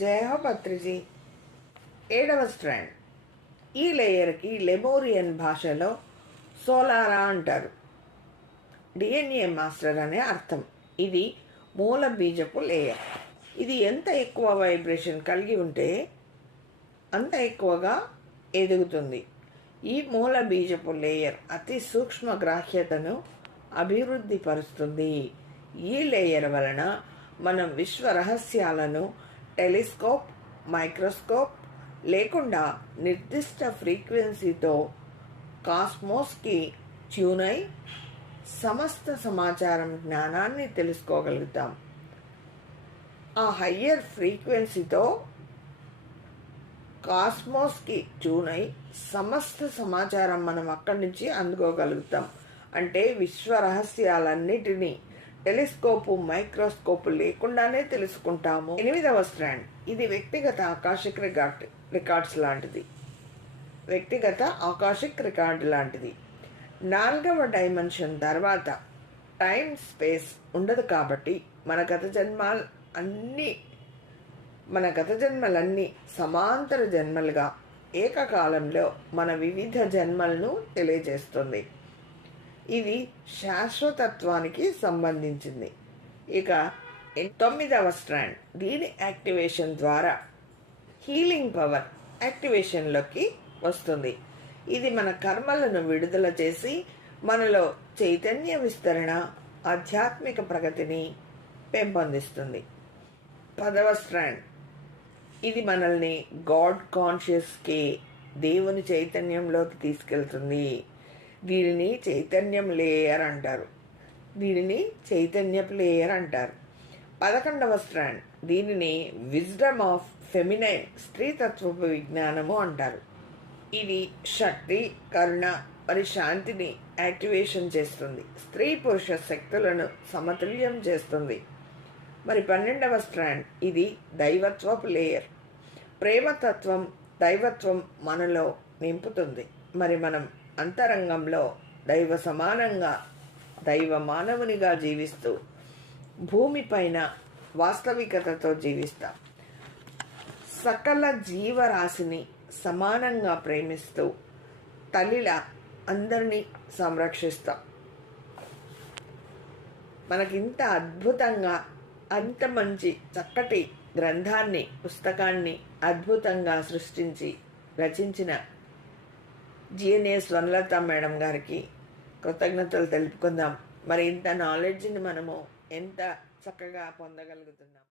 జయహోపత్రిజీ 7వ స్ట్రాండ్. ఈ లేయర్కి లెమోరియన్ భాషలో సోలారా అంటారు. డిఎన్ఏ మాస్టర్ అనే అర్థం. ఇది మూల బీజపు లేయర్. ఇది ఎంత ఎక్కువ వైబ్రేషన్ కలిగి ఉంటే అంత ఎక్కువగా ఎదుగుతుంది. ఈ మూల బీజపు లేయర్ అతి సూక్ష్మ గ్రాహ్యతను అభివృద్ధి పరుస్తుంది. ఈ లేయర్ వలన మనం విశ్వ రహస్యాలను టెలిస్కోప్, మైక్రోస్కోప్ లేకుండా నిర్దిష్ట ఫ్రీక్వెన్సీతో కాస్మోస్కి ట్యూన్ అయి సమస్త సమాచారం జ్ఞానాన్ని తెలుసుకోగలుగుతాం. ఆ హయ్యర్ ఫ్రీక్వెన్సీతో కాస్మోస్కి ట్యూన్ అయి సమస్త సమాచారం మనం అక్కడి నుంచి అందుకోగలుగుతాం. అంటే విశ్వ రహస్యాలన్నిటినీ టెలిస్కోపు, మైక్రోస్కోపు లేకుండానే తెలుసుకుంటాము. 8వ స్ట్రాండ్. ఇది వ్యక్తిగత ఆకాశిక్ రికార్డ్స్ లాంటిది. వ్యక్తిగత ఆకాశిక్ రికార్డు లాంటిది. 4వ డైమెన్షన్ తర్వాత టైం స్పేస్ ఉండదు కాబట్టి మన గత జన్మలన్నీ సమాంతర జన్మలుగా ఏకకాలంలో మన వివిధ జన్మలను తెలియజేస్తుంది. ఇది శాశ్వతత్వానికి సంబంధించింది. ఇక 9వ స్ట్రాండ్. దీని యాక్టివేషన్ ద్వారా హీలింగ్ పవర్ యాక్టివేషన్లోకి వస్తుంది. ఇది మన కర్మలను విడుదల చేసి మనలో చైతన్య విస్తరణ, ఆధ్యాత్మిక ప్రగతిని పెంపొందిస్తుంది. 10వ స్ట్రాండ్. ఇది మనల్ని గాడ్ కాన్షియస్కి, దేవుని చైతన్యంలోకి తీసుకెళ్తుంది. దీనిని చైతన్యపు లేయర్ అంటారు. 11వ స్ట్రాండ్. దీనిని విజ్డమ్ ఆఫ్ ఫెమినైన్, స్త్రీతత్వపు విజ్ఞానము అంటారు. ఇది శక్తి, కరుణ మరియు శాంతిని యాక్టివేషన్ చేస్తుంది. స్త్రీ పురుష శక్తులను సమతుల్యం చేస్తుంది. మరి 12వ స్ట్రాండ్. ఇది దైవత్వపు లేయర్. ప్రేమతత్వం, దైవత్వం మనలో నింపుతుంది. మరి మనం అంతరంగంలో దైవ సమానంగా, దైవ మానవునిగా జీవిస్తూ భూమిపైన వాస్తవికతతో జీవిస్తాం. సకల జీవరాశిని సమానంగా ప్రేమిస్తూ తల్లిలా అందరినీ సంరక్షిస్తాం. మనకింత అద్భుతంగా, అంత మంచి చక్కటి గ్రంథాన్ని, పుస్తకాన్ని అద్భుతంగా సృష్టించి రచించిన జిఎన్ఏ స్వర్ణలత మేడం గారికి కృతజ్ఞతలు తెలుపుకుందాం. మరి ఇంత నాలెడ్జ్ని మనము ఎంత చక్కగా పొందగలుగుతున్నాం.